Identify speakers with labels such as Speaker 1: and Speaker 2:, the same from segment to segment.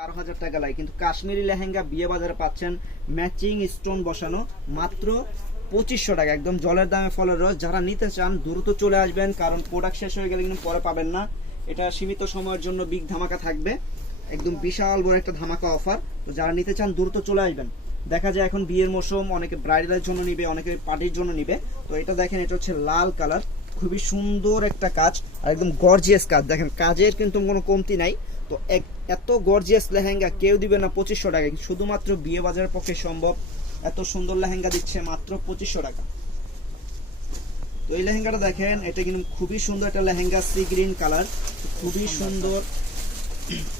Speaker 1: বারো হাজার টাকা লাগে। কিন্তু কাশ্মীরি লেহেঙ্গা বিয়ে বাজারে পাচ্ছেন ম্যাচিং স্টোন বসানো, মাত্র পঁচিশশো টাকা। একদম জলের দামে ফলের রস। যারা নিতে চান, দ্রুত চলে আসবেন, কারণ প্রোডাক্ট শেষ হয়ে গেলে কিন্তু পরে পাবেন না। এটা সীমিত সময়ের জন্য বিগ ধামাকা থাকবে। একদম বিশাল বড় একটা ধামাকা অফার তো যারা নিতে চান, দ্রুত চলে আসবেন। দেখা যায় এখন বিয়ের মৌসুম অনেকে ব্রাইডালের জন্য নিবে, অনেকে পার্টির জন্য নিবে। তো এটা দেখেন, এটা হচ্ছে লাল কালার খুবই সুন্দর একটা কাজ, আর একদম গর্জিয়াস কাজ। দেখেন, কাজের কিন্তু কোনো কমতি নাই। তো এক- এত গর্জিয়াস লেহেঙ্গা কেউ দিবে না পঁচিশশো টাকা শুধুমাত্র বিয়ে বাজারের পক্ষে সম্ভব। এত সুন্দর লেহেঙ্গা দিচ্ছে মাত্র পঁচিশশো টাকা। তো এই লেহেঙ্গাটা দেখেন, এটা কিন্তু খুবই সুন্দর একটা লেহেঙ্গা, সি গ্রিন কালার। খুবই সুন্দর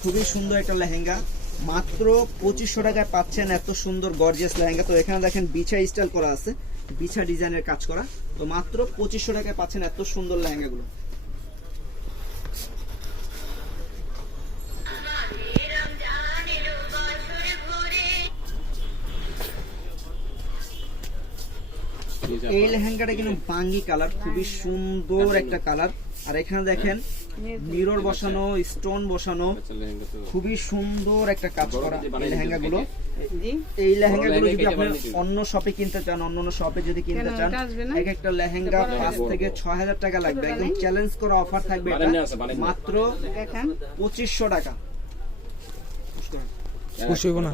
Speaker 1: খুবই সুন্দর একটা লেহেঙ্গা। মাত্র পঁচিশশো টাকায় পাচ্ছেন এত সুন্দর গর্জিয়াস লেহেঙ্গা। তো এখানে দেখেন বিছা স্টাইল করা আছে, বিছা ডিজাইনের কাজ করা। তো মাত্র পঁচিশশো টাকায় পাচ্ছেন এত সুন্দর লেহেঙ্গাগুলো। এই লেহেঙ্গাটা কিন্তু বাঙ্গি কালার খুবই সুন্দর একটা কালার। আর এখানে দেখেন মিরর বসানো স্টোন বসানো খুবই সুন্দর একটা কাজ করা এই লেহেঙ্গা গুলো এই লেহেঙ্গা গুলো যদি আপনি অন্য শপে কিনতে চান অন্য অন্য শপে যদি কিনতে চান? এক একটা লেহেঙ্গা পাঁচ থেকে ছয় হাজার টাকা লাগবে। একদম চ্যালেঞ্জ করা অফার থাকবে এটা। মাত্র পঁচিশশো টাকা।
Speaker 2: হইব না।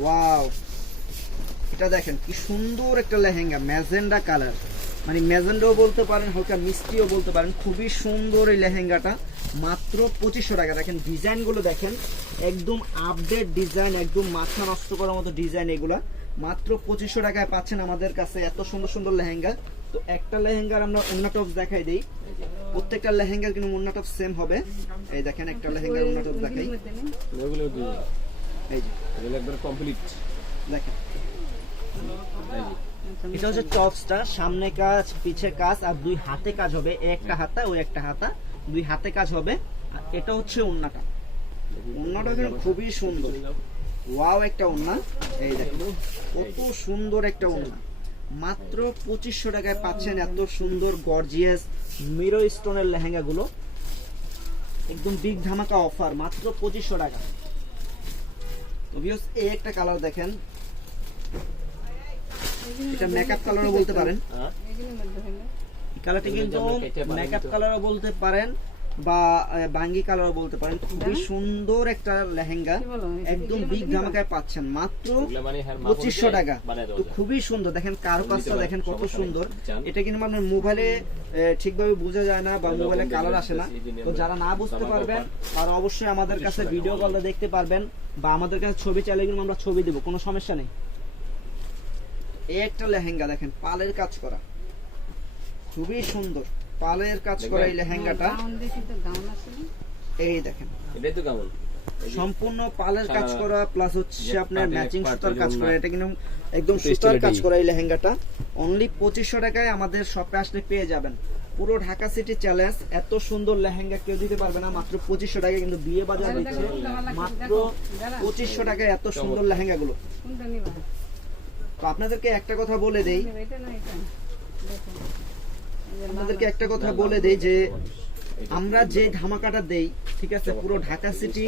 Speaker 1: ওয়াও। এটা দেখেন কি সুন্দর একটা লেহেঙ্গা ম্যাজেন্ডা কালার। মানে ম্যাজেন্ডাও বলতে পারেন হালকা মিষ্টিও বলতে পারেন খুবই সুন্দর এই লেহেঙ্গাটা। মাত্র পঁচিশশো টাকা। দেখেন ডিজাইনগুলো দেখেন একদম আপডেট ডিজাইন একদম মাথা নষ্ট করার মতো ডিজাইন এগুলা। মাত্র পঁচিশশো টাকায় পাচ্ছেন আমাদের কাছে এত সুন্দর সুন্দর লেহেঙ্গা। তো একটা লেহেঙ্গার আমরা উন্না টপ দেখাই দিই। প্রত্যেকটা লেহেঙ্গার কিন্তু উন্না টপ সেম হবে। এই দেখেন একটা লেহেঙ্গার উন্না টপ দেখাই। এই যে।
Speaker 2: কমপ্লিট
Speaker 1: দেখেন এটা হচ্ছে টপসটা সামনে কাজ, পিছে কাজ, আর দুই হাতে কাজ হবে। একটা হাতা ওই একটা হাতা। দুই হাতে কাজ হবে। আর এটা হচ্ছে ওন্নাটা। ওন্নাটা কিন্তু খুবই সুন্দর। ওয়াও একটা ওন্না। এই দেখুন কত সুন্দর একটা ওন্না। মাত্র পঁচিশশো টাকায় পাচ্ছেন এত সুন্দর, গর্জিয়াস মিরো স্টোনের লেহেঙ্গাগুলো। একদম বিগ ধামাকা অফার মাত্র পঁচিশশো টাকা। তো এই একটা কালার দেখেন। এটা মেকআপ কালারও বলতে পারেন। এই কালারটা কিন্তু মেকআপ কালারও বলতে পারেন বা বাঙ্গি কালারও বলতে পারেন। খুবই সুন্দর একটা লেহেঙ্গা। একদম বিগ ধামাকায় পাচ্ছেন। মাত্র পঁচিশশো টাকা। তো খুবই সুন্দর। দেখেন কারও কাজটা দেখেন কত সুন্দর। এটা কিন্তু আপনার মোবাইলে আহ, ঠিকভাবে বোঝা যায় না বা মোবাইলে কালার আসে না। তো যারা না বুঝতে পারবেন আর অবশ্যই আমাদের কাছে ভিডিও কলে দেখতে পারবেন বা আমাদের কাছে ছবি চাইলে কিন্তু আমরা ছবি দেবো। কোনো সমস্যা নেই। এই একটা লেহেঙ্গা দেখেন পালের কাজ করা। খুবই সুন্দর পালের কাজ করা এই লেহেঙ্গাটা।
Speaker 3: না?
Speaker 1: এই দেখেন।
Speaker 2: এটাই তো কেমন
Speaker 1: সম্পূর্ণ পালের কাজ করা প্লাস হচ্ছে আপনার ম্যাচিং সুতার কাজ করা এটা কিন্তু একদম সুতার কাজ করা এই লেহেঙ্গাটা। অনলি পঁচিশশো টাকায় আমাদের শপে আসলে পেয়ে যাবেন। পুরো ঢাকা সিটি চ্যালেঞ্জ এত সুন্দর লেহেঙ্গা কেউ দিতে পারবে না মাত্র পঁচিশশো টাকায় কিন্তু বিয়ে বাজার দিচ্ছে মাত্র পঁচিশশো টাকায় এত সুন্দর লেহেঙ্গা গুলো? তো আপনাদেরকে একটা কথা বলে দেই। আপনাদেরকে একটা কথা বলে দেই যে আমরা যে ধামাকাটা দেই ঠিক আছে পুরো ঢাকা সিটি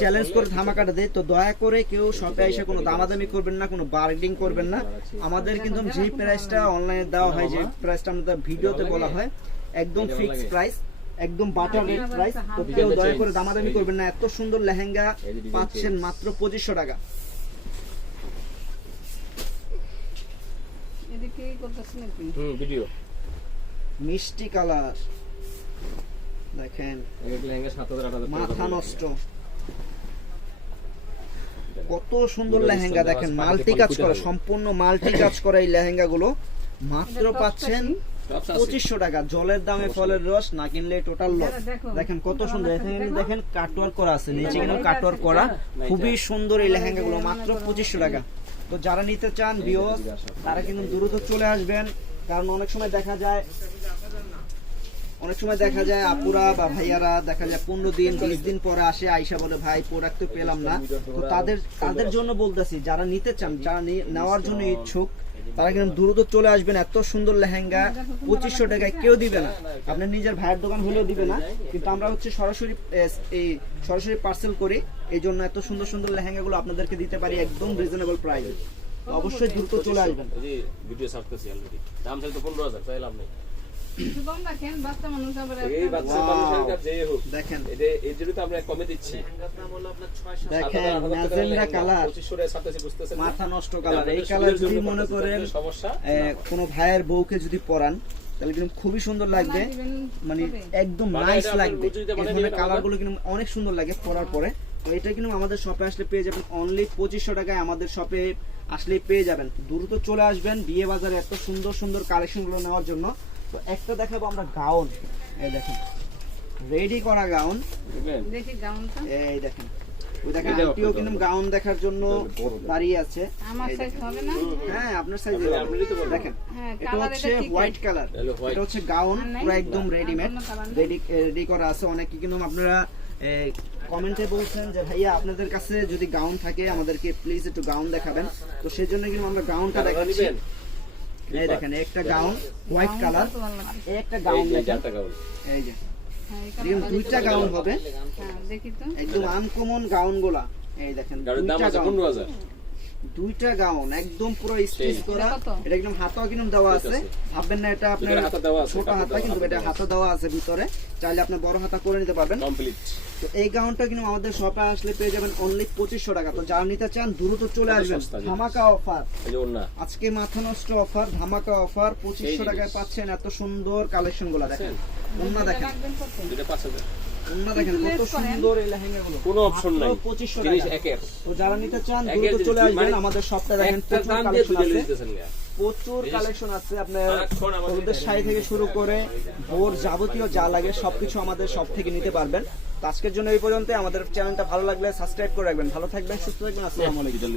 Speaker 1: চ্যালেঞ্জ করে ধামাকাটা দেই তো দয়া করে কেউ শপে এসে কোনো দামাদামি করবেন না কোনো বার্গেনিং করবেন না। আমাদের কিন্তু যে প্রাইসটা অনলাইনে দেওয়া হয় যে প্রাইসটা আমাদের ভিডিওতে বলা হয় একদম ফিক্স প্রাইস একদম বাটার রেট প্রাইস তো কেউ দয়া করে দামাদামি করবেন না। এত সুন্দর লেহেঙ্গা পাচ্ছেন মাত্র পঁচিশশো টাকা।
Speaker 3: কি করতেছে নাকি?
Speaker 2: হুম ভিডিও
Speaker 1: মিষ্টি কালার। দেখেন। মাথা নষ্ট। কত সুন্দর লেহেঙ্গা দেখেন মাল্টি কাজ করা সম্পূর্ণ মাল্টি কাজ করা এই লেহেঙ্গা গুলো মাত্র পাচ্ছেন পঁচিশশো টাকা জলের দামে ফলের রস না কিনলে টোটাল লস দেখেন কত সুন্দর এখানে দেখেন কাটওয়ার করা আছে নিচে কিন্তু কাটওয়ার করা। খুবই সুন্দর এই লেহেঙ্গা গুলো মাত্র পঁচিশশো টাকা। তো যারা নিতে চান বিওস তারা কিন্তু দ্রুত চলে আসবেন, কারণ অনেক সময় দেখা যায় অনেক সময় দেখা যায় আপুরা বা ভাইয়ারা দেখা যায় পনেরো দিন, বিশ দিন পরে আসে, আইসা বলে, ভাই প্রোডাক্ট তো পেলাম না। তো তাদের তাদের জন্য বলতেছি, যারা নিতে চান, যারা নেওয়ার জন্য ইচ্ছুক তারা কিন্তু দ্রুত চলে আসবেন, এত সুন্দর লেহেঙ্গা, পঁচিশশো টাকায় কেউ দিবে না। আপনার নিজের ভাইয়ের দোকান হলেও দিবে না, কিন্তু আমরা হচ্ছে সরাসরি এই সরাসরি পার্সেল করি, এই জন্য এত সুন্দর সুন্দর লেহেঙ্গাগুলো আপনাদেরকে দিতে পারি একদম রিজনেবল প্রাইসে অবশ্যই দ্রুত চলে আসবেন।
Speaker 2: ভিডিও অলরেডি দাম পনেরো হাজার, চাইলাম না
Speaker 3: একটু কম রাখেন বাচ্চা মানুষ আবার
Speaker 2: এই বাচ্চা
Speaker 1: Wow.
Speaker 2: মানুষের কাছে যে হোক
Speaker 1: দেখেন।
Speaker 2: এটা এই জন্য তো আমরা কমে দিচ্ছি।
Speaker 1: দেখেন ম্যাজেন্ডা কালার।
Speaker 2: পঁচিশশো টাকা ছাড়তেছি বুঝতেছেন
Speaker 1: মাথা নষ্ট কালার। এই কালার যদি মনে করেন
Speaker 2: সমস্যা?
Speaker 1: ভাইয়ের বউকে যদি পরান তাহলে কিন্তু খুবই সুন্দর লাগবে। মানে একদম নাইস লাগবে। কালারগুলো কিন্তু অনেক সুন্দর লাগে পরার পরে। তো এটা কিন্তু আমাদের শপে আসলে পেয়ে যাবেন। অনলি পঁচিশশো টাকায় আমাদের শপে আসলে পেয়ে যাবেন। দ্রুত চলে আসবেন। বিয়ে বাজারে এত সুন্দর সুন্দর কালেকশনগুলো নেওয়ার জন্য। তো একটা দেখাবো আমরা গাউন। এই দেখেন। রেডি করা গাউন?
Speaker 3: দেখি গাউনটা।
Speaker 1: এই দেখেন। ওই দেখেন আন্টিও কিন্তু গাউন দেখার জন্য দাঁড়িয়ে আছে।
Speaker 3: আমার সাইজ হবে না?
Speaker 1: হ্যাঁ আপনার সাইজে
Speaker 2: আপনি- আপনি তো বলবেন।
Speaker 1: দেখেন
Speaker 3: হ্যাঁ
Speaker 1: এটা হচ্ছে হোয়াইট কালার এটা হচ্ছে গাউন পুরো একদম রেডিমেড? রেডি রেডি করা আছে। অনেকে কিন্তু আপনারা কমেন্টে বলছেন যে ভাইয়া আপনাদের কাছে যদি গাউন থাকে আমাদেরকে প্লিজ একটু গাউন দেখাবেন। তো সেই জন্য কিন্তু আমরা গাউনটা
Speaker 2: কালার
Speaker 1: দেখাচ্ছি। এই দেখেন একটা গাউন হোয়াইট কালার একটা গাউন দেখেন। এই যে।
Speaker 3: হ্যাঁ, colour-
Speaker 1: দুইটা গাউন হবে।
Speaker 3: হ্যাঁ, দেখি
Speaker 1: একদম আনকমন গাউনগুলা এই দেখেন দুইটা গাউন। দুইটা গাউন একদম পুরো স্টিচ করা।
Speaker 3: এটা
Speaker 1: একদম হাতাও কিন্তু দেওয়া আছে। ভাববেন না এটা আপনার
Speaker 2: হাতা দেওয়া আছে,
Speaker 1: ছোট হাতা কিন্তু এটা হাতা দেওয়া আছে ভিতরে। চাইলে আপনি বড় হাতা করে নিতে পারবেন।
Speaker 2: কমপ্লিট
Speaker 1: তো এই গাউনটা কিন্তু আমাদের শপে আসলে পেয়ে যাবেন অনলি পঁচিশশো টাকা। তো যারা নিতে চান দ্রুত চলে আসবেন। ধামাকা অফার। আজকে মাথা নষ্ট অফার ধামাকা অফার। পঁচিশশো টাকায় পাচ্ছেন এত সুন্দর কালেকশনগুলা দেখেন। অন্য দেখেন।
Speaker 3: রাখবেন কত?
Speaker 2: দুটো পাঁচ হাজার
Speaker 1: অন্য দেখেন কত সুন্দর এই লেহেঙ্গা
Speaker 2: কোনো অপশন নাই।
Speaker 1: পঁচিশশো
Speaker 2: জিনিস একের।
Speaker 1: তো যারা নিতে চান দ্রুত চলে আসবেন।
Speaker 2: মানে
Speaker 1: আমাদের দেখেন প্রচুর কালেকশন আছে। প্রচুর কালেকশন আছে। আপনার হলুদের শাড়ি থেকে শুরু করে ভোর যাবতীয় যা লাগে সবকিছু আমাদের সব থেকে নিতে পারবেন। আজকের জন্য এই পর্যন্ত আমাদের চ্যানেলটা ভালো লাগলে সাবস্ক্রাইব করে রাখবেন। ভালো থাকবেন সুস্থ থাকবেন। আসসালামু আলাইকুম।